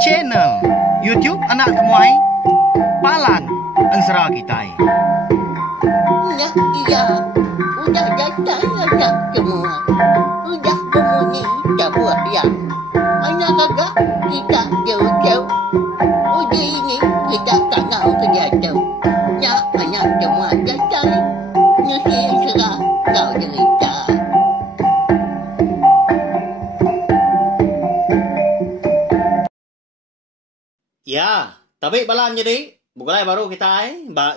channel YouTube Anak Temuai Palan Ensera Kitai. Nah, iya, udah datang anak semua. Udah berbunyi sebuah yang anak kakak kita jauh-jauh. Uji ini kita tak mau kerja jauh. Ya, anak semua datang. Nusi serah kau cerita. Ya, tapi balam jadi bukanlah baru kita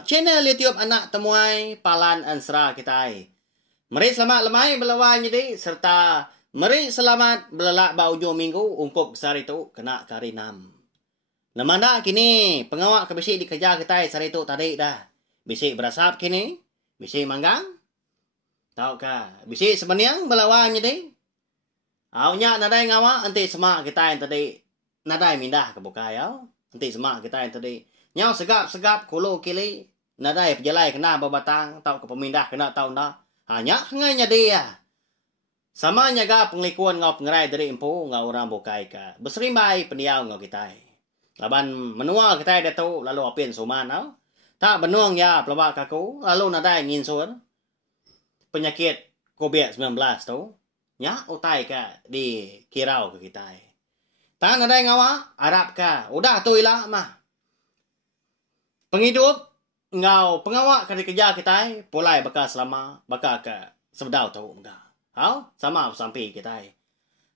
channel YouTube Anak Temuai Palan Ensera kita. Mari selamat lemai belawan jadi serta mari selamat belak ba ujung minggu ungkup sari tu kena kari 6. Lemanda kini pengawak kebisik dikejar kita sari tu tadi dah. Bisik berasap kini, bisik manggang. Tahu ka? Bisik sebenarnya belawan jadi. Awaknya nadai ngawak nanti semak kita yang tadi nadai mindah ke bukai nanti semak kita yang tadi. Nyau segap-segap kulo kili. Nadai pejalai kena babatang. Tau ke pemindah kena tau dah. Hanya nganya dia. Sama nyaga penglikuan ngau pengerai dari empu ngau orang bukai ka. Berserimbai pendiau ngau kita. Laban menua kita dia tu lalu apin suman tak benuang ya pelawak kaku. Lalu nadai nginsun. Penyakit COVID-19 tu. Nya utai ka di kirau ke kita. Tak nadai ngawa Arab ka. Udah tu ilah mah. Penghidup ngau pengawak kali kerja kita pulai bakal selama bakal ke sebedau tu mega. Sama sampai kita.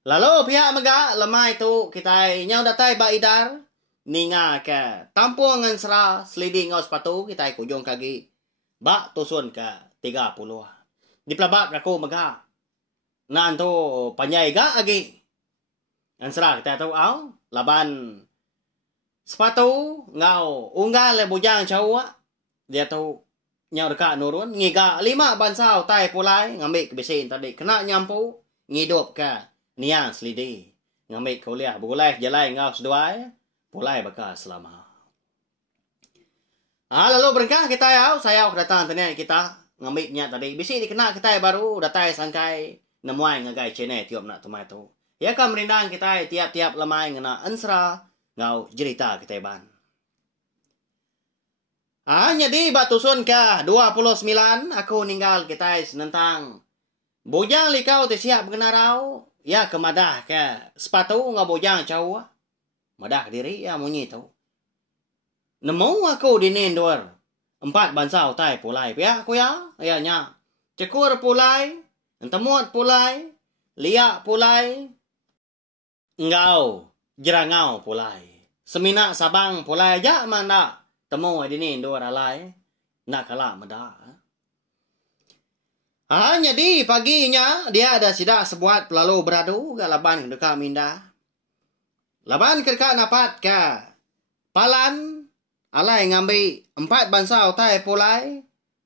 Lalu pihak mega lemai tu kita nyau datai ba idar ninga ke tampung ngan sera seliding ngau sepatu kita kujung kaki ba tusun ke 30. Di pelabak aku mega. Nan tu panjai ga agi. Ngan sera kita tu laban sepatu ngau unggal le bujang cawa dia tu nyau dekat nurun ngiga 5 bansau tai pulai ngambil kebisin tadi kena nyampu ngidup ke niang selidi ngambil kuliah boleh jalai ngau seduai pulai bakal selama. Lalu berengkah kita saya datang tanya kita ngambil nya tadi bisi dikena kita baru datai sangkai nemuai ngagai channel tiup nak tumai tu. Ya kan merindang kita tiap-tiap lemai ngena ensera ngau cerita kita ban. Jadi batusun ke 29 aku ninggal kita senentang bujang likau te siap genarau ya kemadah ke sepatu ngau bujang cawa. Madah diri ya munyi tu. Nemu aku dinendor 4 bansau tai pulai pia aku ya nya. Cekur pulai, entemut pulai, liak pulai, ngau jerangau pulai. Semina sabang pulai aja mana temu dini dua alai nak kalah meda. Jadi paginya dia ada sidak sebuat pelalu beradu ke laban dekat minda. Laban dekat dapat ke palan alai ngambil 4 bansau tai pulai.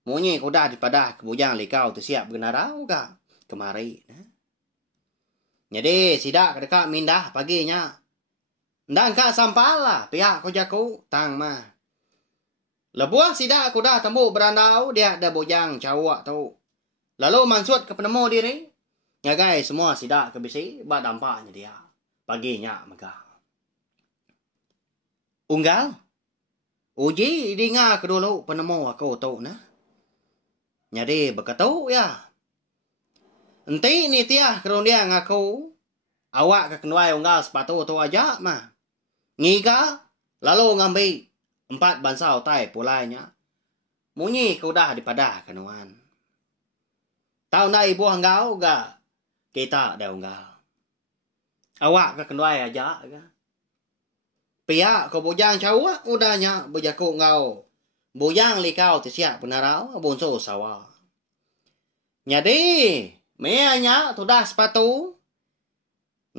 Munyi kuda di padah kebujang likau tu siap genarau ke kemari. Jadi sidak dekat minda paginya. Dan kak sampala pihak kojaku tang mah. Lebuah sidak aku dah tembuk berandau dia ada bojang cawak tu. Lalu mansut ke penemu diri. Ngagai semua sidak ke bisi ba dampaknya dia. Paginya mega. Unggal. Uji dengar ke dulu penemu aku tu nah. Jadi berkatu ya. Enti ni tiah kerun dia ngaku. Awak ke kenuai unggal sepatu tu aja mah. Ngiga, lalu ngambil 4 bansau tai pulainya. Munyi kudah di padah kanuan. Tahu na ibu hanggau ga? Kita ada unggal. Awak ke kenuai aja ga? Pihak ko bujang cawa udahnya bujaku ngau. Bujang likau tisiak penarau bonso sawa. Jadi, meanya tudah sepatu.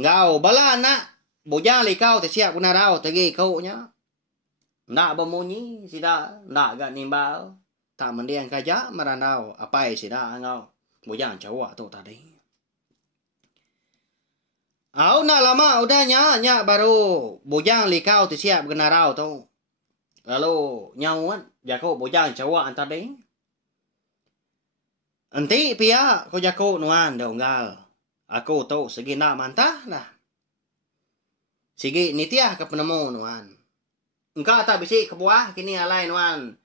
Ngau bala nak bujang likau te siap guna rau tegi kau nya. Nak bemunyi sida nak gak nimbal. Tak mendiang kaja meranau apa sida ngau bujang cawak tu tadi. Nak lama udahnya nya baru bujang likau te siap guna rau tu. Lalu nyauan jaku bujang cawak tadi. Enti pia ko jaku nuan donggal. Aku tu segi nak mantah lah. Sige nitiah ke penemu nuan. Engkau tak bisik ke buah kini alai nuan.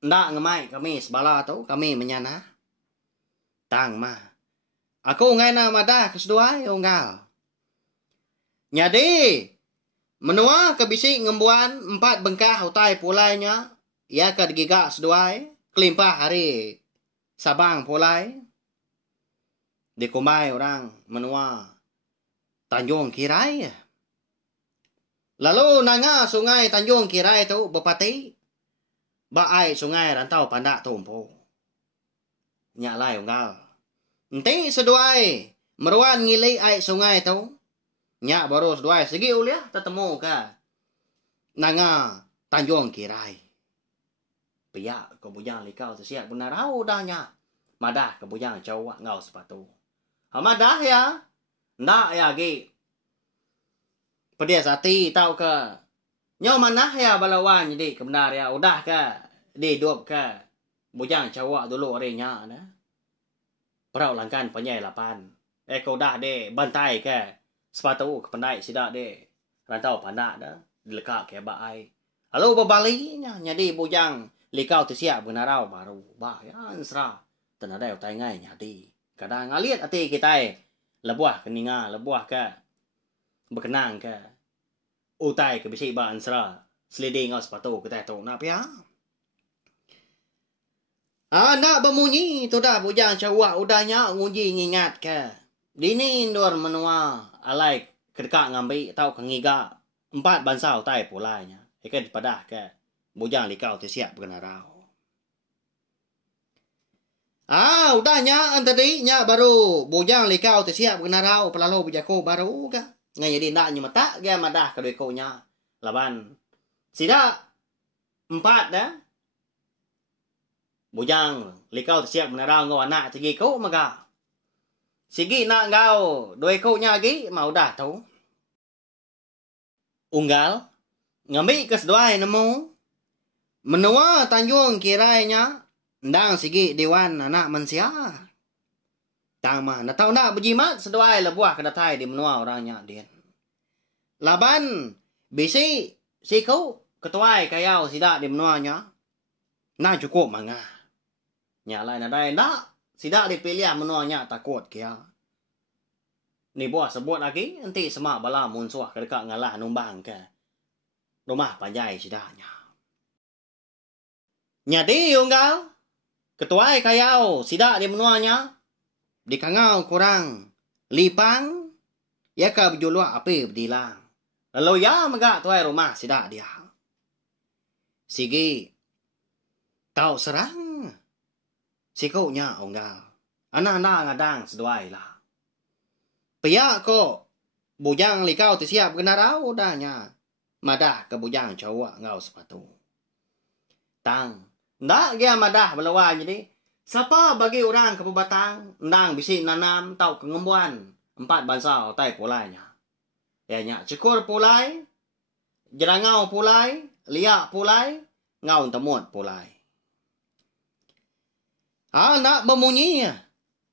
Ndak ngemai kami sebala tu kami menyana. Tang mah. Aku ngai na madah keseduai unggal. Nyadi menua ke bisik ngembuan 4 bengkah utai pulainya. Ia ke digigak seduai kelimpah hari Sabang pulai. Dikumai orang menua Tanjung Kirai. Lalu nanga sungai Tanjung Kirai tu berpati. Baai sungai rantau pandak tumpu. Nyalai unggal. Nanti seduai meruan ngilai ai sungai tu. Nyak baru seduai segi uliah tetemu ke nanga Tanjung Kirai. Piak ke bujang likau tersiap benar dah nyak. Madah ke bujang cowok ngau sepatu. Madah ya. Ndak ya gi. Pedia sati tau ke. Nyaw manah ya balawan jadi kebenar ya. Udah ke. Didup ke. Bujang cowok dulu orangnya. Perau langkan penyai lapan. Kau dah de bantai ke. Sepatu ke pendai sidak de. Rantau panak dah. Dilekak ke baai. Lalu berbalinya. Jadi bujang likau tersiap benarau baru. Bah ya ansra. Tenadai utai ngai nyadi. Kadang ngaliat hati kita lebuah keninga, lebuah ke berkenang ke utai ke bisik ba ansra seliding ngau sepatu kita tu nak pia. Nak bemunyi tu dah bujang cawak udahnya nguji ngingat ke. Dini ndor menua alai kedekak ngambil tau kengiga 4 bansau tai pulainya. Ikan padah ke bujang likau tersiap berkenarau. Udahnya tadi nya baru bujang likau tersiap kenarau pelalo bujako baru ka. Ngai jadi nak nyemata ga madah kedoi ko nya. Laban. Sida 4 dah. Bujang likau tersiap kenarau ngau anak tegi ko maga. Sigi nak ngau doi ko nya gi mau dah tu. Unggal ngambil keseduai nemu menua Tanjung Kirai nya. Ndang sigi dewan anak manusia. Tang mah na tau nak berjimat seduai lebuah kedatai di menua orangnya dia. Laban bisi si kau ketuai kayau sidak di menuanya. Nah cukup manga. Nyalai nadai nak sidak dipilih menuanya takut kia. Ni buah sebut lagi nanti semak bala munsuah kedekat ngalah numbang ke rumah panjai sidaknya. Nyadi unggal ketuai kayau sidak di menuanya. Di kangau kurang lipang. Ya ka berjuluak api berdilang. Lalu ya megak tuai rumah sidak dia. Sigi. Tau serang. Sikaunya unggal. Anak-anak ngadang seduai lah. Piak ko. Bujang likau tersiap kenarau dahnya. Madah ke bujang cowok ngau sepatu. Tang. Ndak dia madah belawan jadi. Siapa bagi orang ke Pubatang. Ndang bisi nanam tau kengembuan. 4 bansau tai pulainya. Ya nyak cekur pulai. Jerangau pulai. Liak pulai. Ngau temut pulai. Nak bemunyi.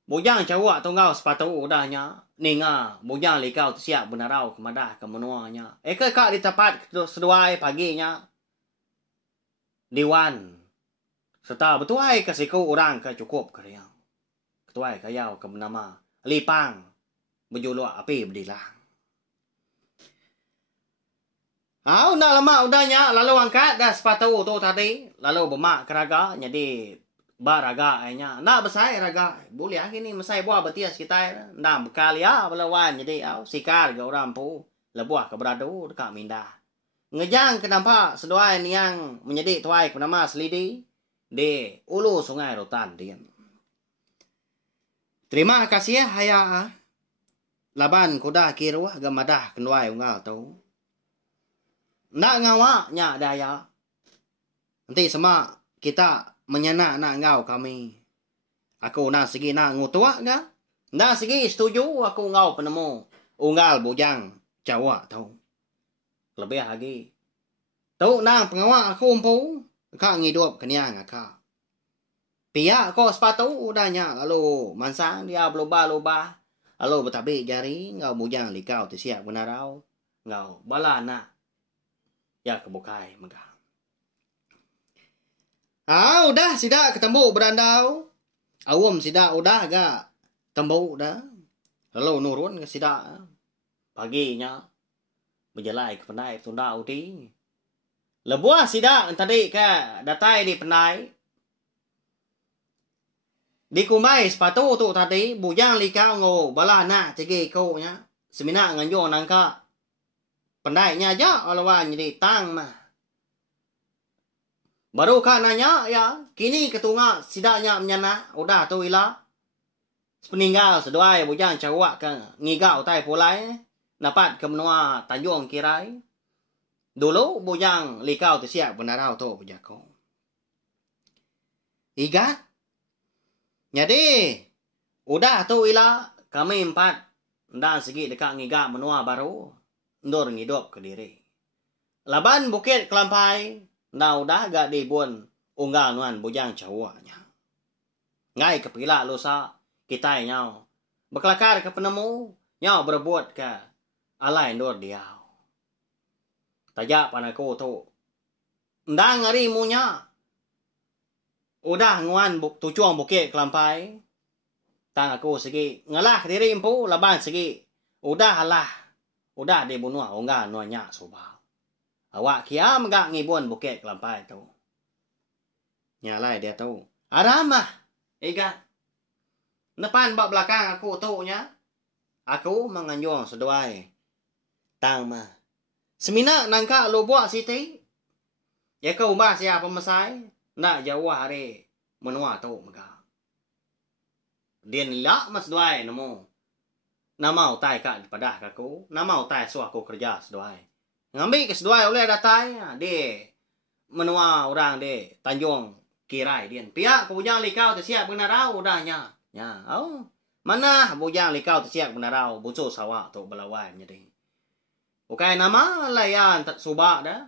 Bujang cawak tu ngau sepatu udahnya. Ninga bujang likau tersiap benarau ke madah ke menuanya. Kak di tempat seduai paginya. Diwan. Serta betuai ke siku orang ke cukup ke riang. Ketuai kayau ke bernama Lipang. Berjuluak api berdilang. Udah lama udahnya. Lalu angkat dah sepatu tu tadi. Lalu bermak keraga. Jadi baraga ayahnya. Nak besai raga. Boleh ni mesai buah betias kita. Nak bekal ya belawan. Jadi sikar ke orang pu. Lebuah ke beradu dekat mindah. Ngejang kenapa seduai ni yang menjadi tuai ke bernama Selidi. Di ulu sungai Rotan dia. Terima kasih haya. Laban kuda kiruah gemadah kenuai unggal tu. Nak ngawak nyak daya. Nanti semak kita menyenak nak ngau kami. Aku nak segi nak ngutuak ga? Nak segi setuju aku ngau penemu unggal bujang cawak tu. Lebih lagi. Tu nang pengawak aku umpu. Kak ngidup kenyang kak. Pihak kau sepatu udahnya. Lalu mansang dia berubah-ubah. Lalu bertabik jari. Ngau bujang likau tersiap benarau. ngau bala na ya kebukai megah. Udah sida ketemu berandau. Awam sida udah agak tembau dah. Lalu nurun ke sida. Paginya berjalan ke penai tunda uti. Lebuah sida tadi ke datai di penai. Di kumai sepatu tu tadi bujang likau ngo bala nak cegi kau nya. Semina nganjo nangka. Penai nya aja alawan jadi tang mah. Baru kak nanya ya, kini ketunga sidaknya menyana, udah tu ila. Sepeninggal seduai bujang cawak ke ngigau tai pulai, dapat ke menua Tanjung Kirai. Dulu bujang likau tu siap benarau tu bujako. Igat. Jadi, udah tu ila kami 4 dan segi dekat ngigak menua baru, ndur ngidup ke diri. Laban Bukit Kelampai, nah udah gak dibuan unggal nuan bujang cawaknya. Ngai kepila lusa kita nyau. Berkelakar ke penemu, nyau berbuat ke alai ndur diau. Tajak panaku tu. Ndang ngari munya. Udah nguan tujuan Bukit Kelampai. Tang aku segi ngalah diri empu laban segi. Udah alah. Udah dibunuh unggal nuannya subah. Awak kia megak ngibun Bukit Kelampai tu. Nyalai dia tu. Aramah. Iga. Depan bak belakang aku tu nya. Aku menganjung seduai. Tang mah. Semina nangka lo buat siti. Ya kau mbak siapa pemasai. Nak jauh hari menua tu megak. Dia nilak mas seduai nemu. Nama utai kak pada aku. Nama utai su aku kerja seduai. Ngambil ke seduai oleh datai. Dia menua orang dia Tanjung Kirai dia. Pihak bujang likau tersiap benarau udahnya. Ya, mana bujang likau tersiap benarau bucu sawak tu belawai jadi. Bukai nama layan tak subak dah.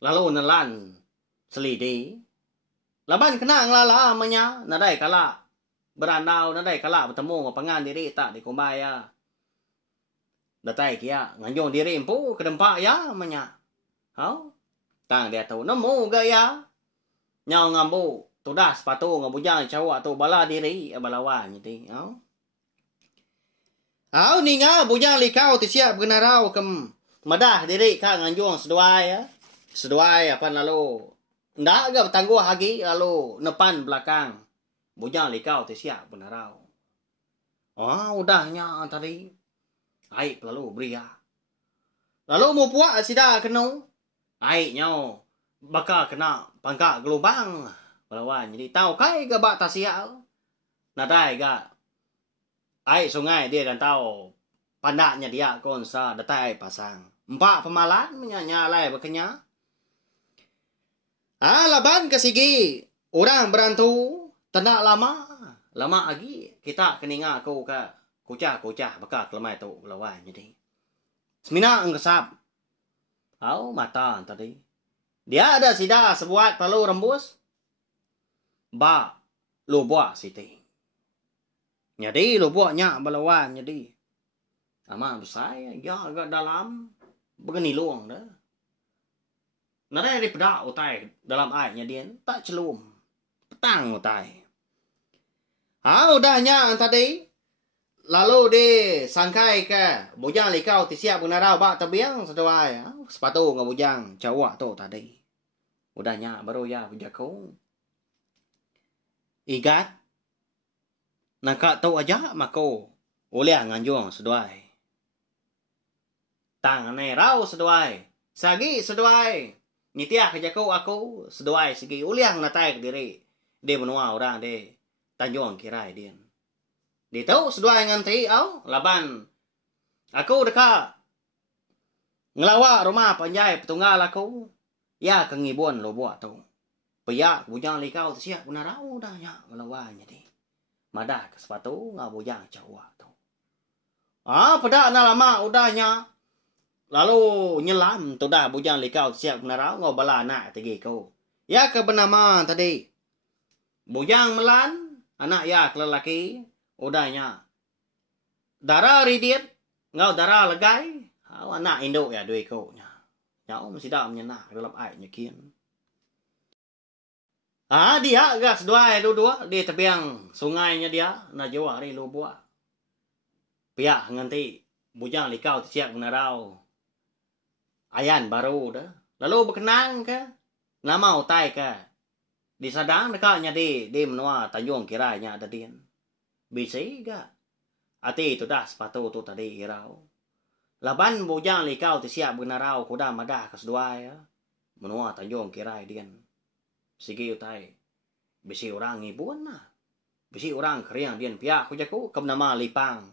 Lalu nelan selidi. Laban kena ngelala amanya. Nadai kala berandau, nadai kala bertemu pengan diri tak di kumbaya. Datai kia nganjung diri empu ke dempak ya amanya. Tang dia tahu nemu gaya. Nyau ngambu tudah sepatu ngabujang cawak tu bala diri balawan jadi. Ninga bujang likau tu siap genarau kem madah diri kak nganjung seduai ya. Seduai apa lalu. Ndak agak bertangguh lagi lalu depan belakang. Bujang likau tu siap genarau. Udahnya tadi. Aik lalu beria. Lalu mau puak sida kenu. Aik nyau. Bakal kena pangkak gelombang. Balawan jadi tahu kai ke bak tasial. Nadai ga. Aik sungai dia dan tahu. Pandaknya dia konsa datai pasang. 4 pemalan menyanyalai berkenya. Laban ke sigi. Orang berantu. Tendak lama. Lama lagi. Kita keninga aku ke. Kucah-kucah bakal kelemai tu balawan jadi. Semina engesap. Mata tadi. Dia ada sida sebuat perlu rembus. Ba lu buat siti. Jadi lu buatnya balawan jadi. Ama besar ya agak dalam. Begini luang dah. Nada di pedak utai dalam airnya dia tak celum. Petang utai. Udahnya tadi. Lalu di sangkai ke bujang likau tisiap benarau bak tebiang seduai. Sepatu ngabujang cawak tu tadi. Udahnya baru ya bujaku. Igat. Nangka tu aja mako. Oleh nganjung seduai. Tang nerau seduai. Sagi seduai. Nitiah kejaku aku seduai segi. Oleh natai ke diri. Dia menua orang dia. Tanjung Kirai dia. Dia tahu seduai ngantri laban. Aku dekat. Ngelawak rumah panjai petunggal aku. Ya kengibun lo buat tu. Payak bujang likau tu siap benarau dahnya ngelawaknya di. Madah ke sepatu ngabujang cawak tu. Pada na lama udahnya. Lalu nyelam tu dah bujang likau tu siap benarau ngobala nak tegi kau. Ya ke bernama tadi. Bujang melan anak ya kelelaki. Udahnya. Darah ridit. Ngau darah legai. anak induk ya dua ekornya. Nyau masih dah menyenak dalam airnya kian. Dia gas dua di tepiang sungainya dia na jawa ri lo buat. Pihak nganti bujang likau siap menarau. Ayan baru dah. Lalu berkenang ke? Nama utai ke? Di sadang dekatnya di menua Tanjung kiranya ada din. Bisa ga? Ati itu dah sepatu tu tadi irau. Laban bujang likau siap menarau kuda madah kesdua ya. Menua Tanjung kirai din. Sige utai. Bisi orang ibuan na. Bisi orang keriang din pihak kujaku kem nama lipang.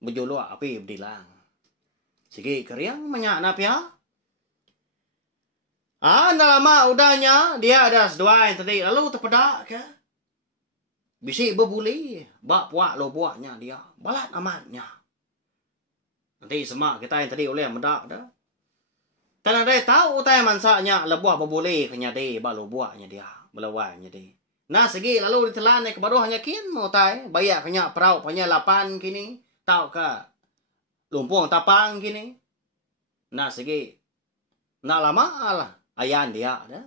Berjuluk api berdilang. Sige keriang menyak na pihak. Lama udahnya dia ada sedua yang tadi. Lalu terpedak ke? Bisi berbuli. Bak puak lo buatnya dia. Balat amatnya. Nanti semak kita yang tadi oleh medak dah. Karena dia tahu utai mansanya lebuah berbuli ke nyadi. Bak lo buatnya dia. Belawai nyadi. Nah segi lalu ditelan ke baru hanya kin mau tai. Bayak kenyak perau punya 8 kini. Tahu ke? Lumpung tapang kini. Nah segi. Nak lama lah. Ayan dia dah.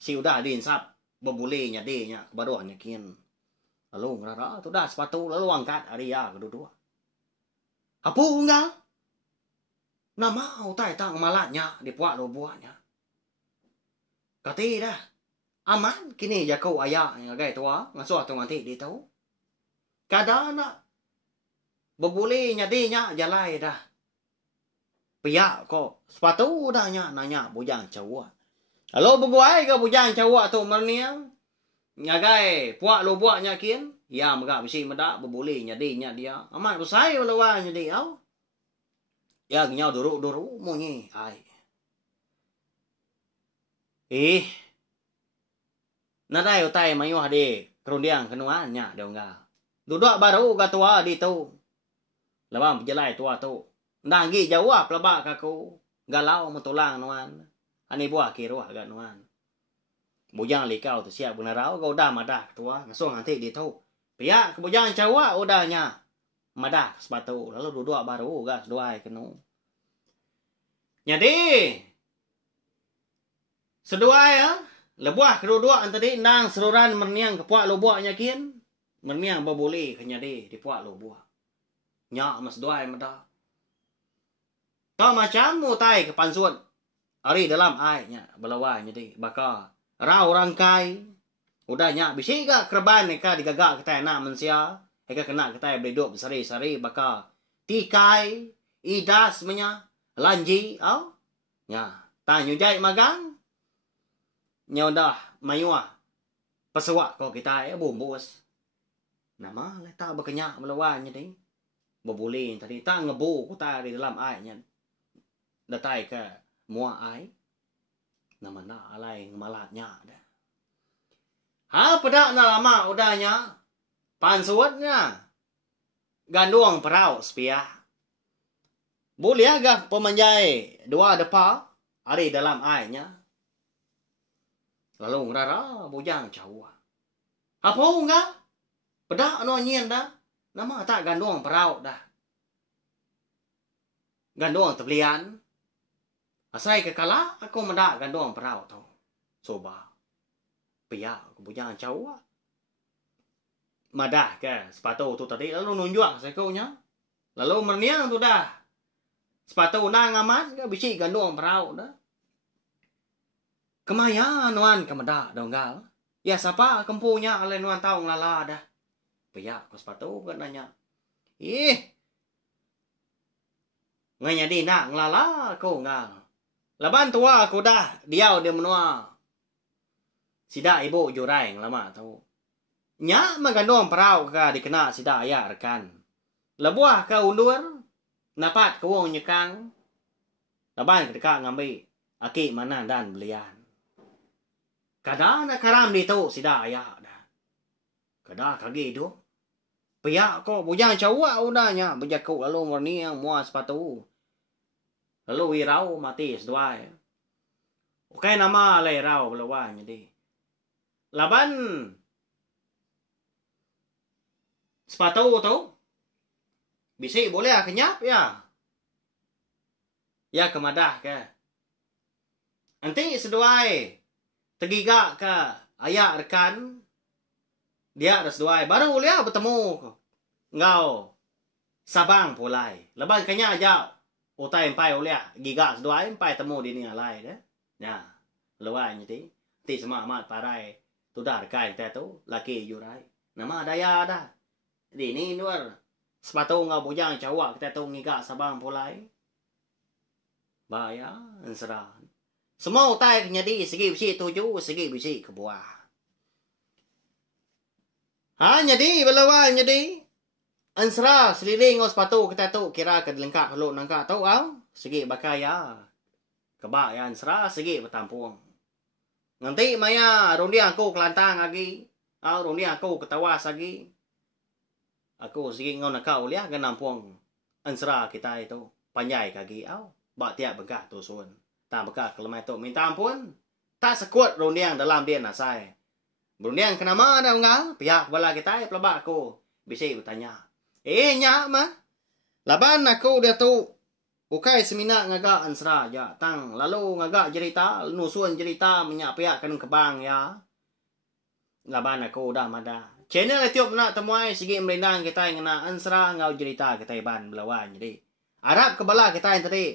Si udah diinsap berbuli nyadinya baru hanya kin. Lalu ngerara tu dah sepatu lalu angkat Arya kedua-dua. Apa unggal? Nama utai tang malatnya dipuak lo buahnya. Kati dah. Aman kini jakau ayak yang agak tua ngasuh tu nanti dia tahu. Kadang nak berbuli nyadinya jalai dah. Piak kok sepatu dah nanya bujang cawak. Lalu berguai ke bujang cawak tu merniang. Ngagai puak lo buatnya kian. Ya megak bisi medak berbuli nyadinya dia. Amat besai lawan nyadi au. Ya nyau duruk-duruk munyi ai. Nadai utai mayuh di kerundiang kenuannya dia enggak. Duduk baru gatua di tu. Labam jelai tua tu. Nanggi jawab lebak kaku. Galau metulang nuan. Ani buah kiruah agak nuan. Bujang likau tu siap benarau kau dah madah tua. Ngasuh nanti di tu. Pihak ke bujang cawak udahnya. Madah sepatu. Lalu duduk baru gas dua kenu. Jadi. Sedua ya. Lebuah kedua-dua antara nang seluran merniang ke puak lo buahnya kian. Merniang berbuli ke nyadi di puak lo buah. Nyak mas dua yang madah. Kau macam mutai ke pansuan. Ari dalam airnya belawai jadi bakal rau rangkai. Udahnya bisi ga kerban ka digagak kita nak mensia. Eka kena kita berhidup sari-sari bakal tikai idas menya lanji au. Nya tanyu jai magang. Nya dah mayuah. Pesawak kau kita bumbus. Nama leta berkenyak belawai jadi. Berbuli tadi tak ngebu kita di dalam airnya. Datai ke mua ai. Nama nak alai ngemalatnya dah. Pedak na lama udahnya. Pansuatnya. Ganduang perau sepiah. Boleh agak pemanjai dua depa. Ari dalam airnya. Lalu ngerara bujang cawa. Apa enggak? Pedak no nyen dah. Nama tak ganduang perau dah. Ganduang terbelian. Asai kekala aku mendak ganduang perau tu. Soba. Pihak aku bujang cawa. Madah ke sepatu tu tadi. Lalu nunjuk sekonya. Lalu merniang tu dah. Sepatu nang aman ke bisi ganduang perau dah. Kemaya nuan kemedak donggal. Ya siapa kempunya ale nuan tahu ngelala dah. Pihak aku sepatu kan nanya. Nganya di nak ngelala aku ngal. Laban tua aku dah. Diau dia menua. Sida ibu jurai lama tahu. Nya mengandung perau ka dikena sida ayah rekan. Lebuah ka undur. Napat ke wong nyekang. Laban ketika ngambil. Aki mana dan belian. Kadang nak karam di tu sida ayah dah. Kadang kagi tu. Pihak kau bujang cawak udahnya. Berjakuk lalu murni yang muas sepatu. Lalu wirau mati sedua. Okay nama lay rau belawan jadi. Laban. Sepatu tu. Bisi boleh kenyap ya. Ya kemadah ke. Nanti seduai tergigak ke ayah rekan. Dia ada seduai. Baru ulia bertemu. Ngau. Sabang pulai. Lepas kanya aja. Utai empai ulia. Gigak seduai empai temu di ni alai. Ya. Luai ni ti. Ti semua amat parai. Tu dah rekan kita tu. Laki yurai. Nama daya dah. Di ni luar. Sepatu ngau bujang cawak kita tu ngigak sabang pulai. Bahaya. Ansara. Semua utai kenyadi segi besi tuju. Segi besi ke buah. Ha nyadi belawan nyadi. Ansara seliling ngau sepatu kita tu. Kira ke lengkap kalau nangka tu au. Segi bakai ya. Kebak ya ansara segi bertampung. Nanti maya rundi aku kelantang lagi. Au rundi aku ketawas lagi. Aku segi ngau nakau liah ke nampung. Ansara kita itu. Panjai kaki au. Bak tiap begah tu sun. Tak begah kelemai tu. Minta ampun. Tak sekuat rundiang dalam dia nasai. Rundiang kenapa ada enggak? Pihak kepala kita pelabak aku. Bisa bertanya. Nyak mah. Laban aku dia tu. Ukai semina ngagak ansra ya. Tang lalu ngagak cerita. Nusun cerita menyak pihak kan kebang ya. Laban aku dah mada. Channel tiup nak temuai segi merindang kita yang nak ansra ngau cerita kita ban belawan jadi. Arab kepala kita yang tadi.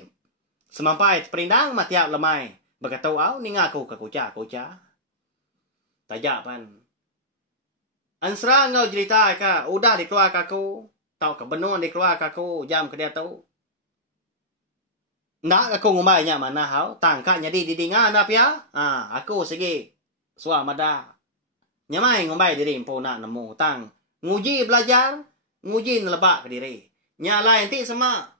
Semampai perindang matiap lemai. Berkata au ni ngaku ke kuca. Tajak pan. Ansra ngau cerita ka. Udah dikeluar kaku. Tau ke benua dikeluar kaku. Jam ke dia tu. Nak aku ngumbai nya mana hau. Tangka jadi didingan apa ya. Aku segi. Suah mada. Nyamai ngumbai diri impo nak nemu. Tang. Nguji belajar. Nguji nelebak ke diri. Nya lain ti sama.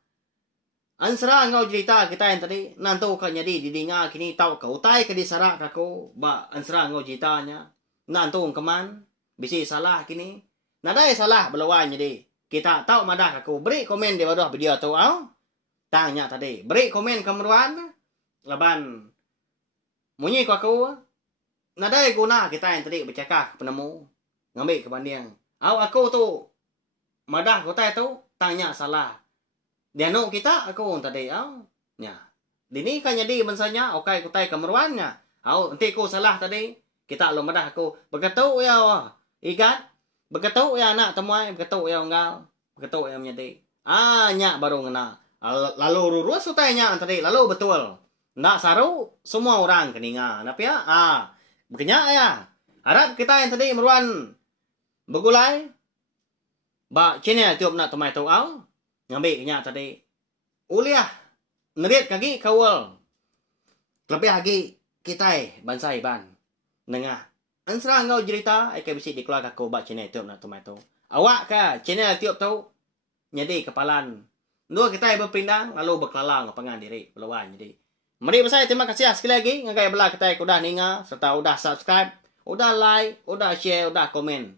Ansra ngau cerita kita yang tadi. Nantu ka jadi didinga kini tau ke utai ke disarak aku. Ba ansra ngau ceritanya. Nantu keman. Bisi salah kini. Nadai salah belawan jadi. Kita tahu madah aku. Beri komen di bawah video tu au. Tanya tadi. Beri komen kemeruan. Laban. Munyi ku aku. Nadai guna kita yang tadi bercakap penemu. Ngambil kebanding. Au aku tu. Madah ku tu. Tanya salah. Dia nuk kita aku tadi au. Nya. Dini kan jadi bensanya okai kutai kemeruannya. Au nanti ku salah tadi. Kita lo madah aku. Berkatu ya ikat. Berkatu ya anak temuai. Berkatu ya enggak. Berkatu ya menjadi. Nya baru ngena. Lalu lurus utainya tadi. Lalu betul. Ndak saru semua orang keninga. Napa ya? Bekenya ya. Harap kita yang tadi meruan begulai. Ba channel tiup nak temai tu au. Ngambil nya tadi. Uliah. Nerit kaki kawal. Lebih lagi kita bansai ban. Nengah. Ansra ngau cerita. Eka bisi dikeluar aku bak channel tiup nak temai tu. Awak ka channel tiup tu. Jadi kepalan. Dua kita berpindang. Lalu berkelalang pengan diri. Berlawan jadi. Mari bersama terima kasih sekali lagi. Ngagai belah kita udah ninga. Serta udah subscribe. Udah like. Udah share. Udah komen.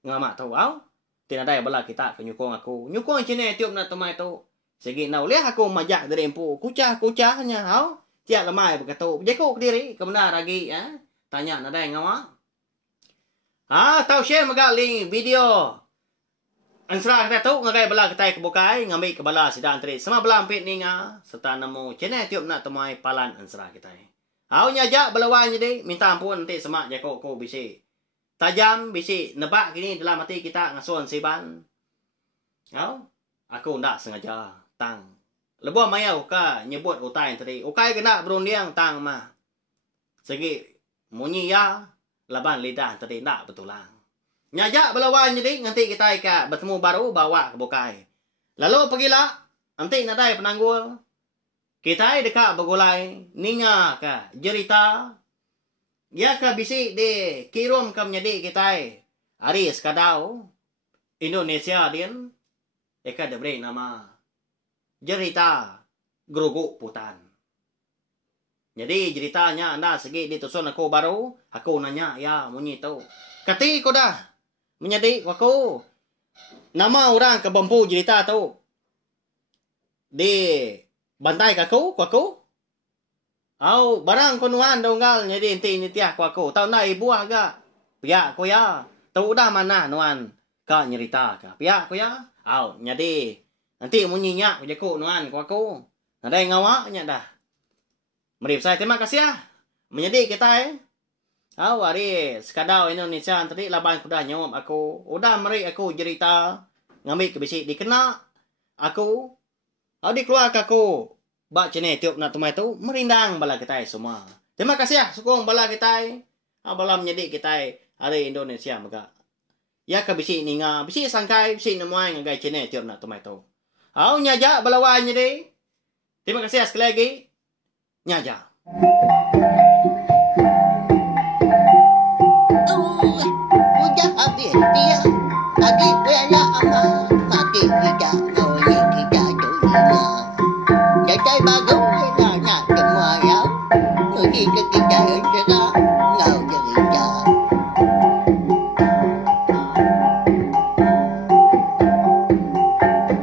Ngamak tahu au. Tidak ada belah kita ke nyukung aku. Nyukung channel tiup nak temai tu. Segi nak lihat aku majak dari empu. Kucah-kucahnya au. Tiap lemai berkata. Jekuk diri. Kebenar lagi. Tanya nak ada yang ngamak. Tahu share magak link video. Ansra kita tu ngagai belah kita kebukai. Ngambil ke belah sidang teri. Sama belah ampit ninga. Serta nemu channel tiup nak temai palan ansra kita. Au nyajak belawan jadi. Minta ampun nanti semak jekuk aku bisi. Tajam bisi nebak gini dalam hati kita ngasuan siban. Aku ndak sengaja tang. Lebuh maya uka nyebut utai tadi. Ukai kena berundiang tang mah. Segi munyi ya laban lidah tadi ndak betulang. Nyajak belawan jadi nanti kita ika bertemu baru bawa ke bukai. Lalu pergilah nanti nadai penanggul. Kita dekat bergulai ninga ka cerita. Ya ka bisi di kirim ke menjadi kita hari sekadau Indonesia din eka diberi nama cerita Geruguk Putan. Jadi ceritanya anda segi ditusun aku baru aku nanya ya munyi tu. Kati ko dah menjadi aku nama orang ke bambu cerita tu di bantai kaku Au barang konuan donggal jadi inti ni tiah ku aku. Tau na ibu agak. Pihak ku ya. Tau dah mana nuan ka nyerita ka. Pihak ku ya. Au jadi nanti munyinya ku jeku nuan ku aku. Nadai ngawaknya dah. Merip saya terima kasih ya. Menyedik kita Hari sekadau Indonesia tadi laban kuda nyom aku. Udah meri aku cerita ngambil ke bisi dikena aku. Di keluarga aku. Bak cene tiup nak tumai tu merindang bala kita semua. Terima kasih ya sukung bala kita. Bala menyedik kita hari Indonesia maka. Ya ke bisi ninga, bisi sangkai, bisi nemuai ngagai cene tiup nak tumai tu. Nyaja balawan jadi. Terima kasih sekali lagi. Nyaja. Udah habis dia. Lagi bela ama mati kita ngawin kita tu lima. Jadi bagus.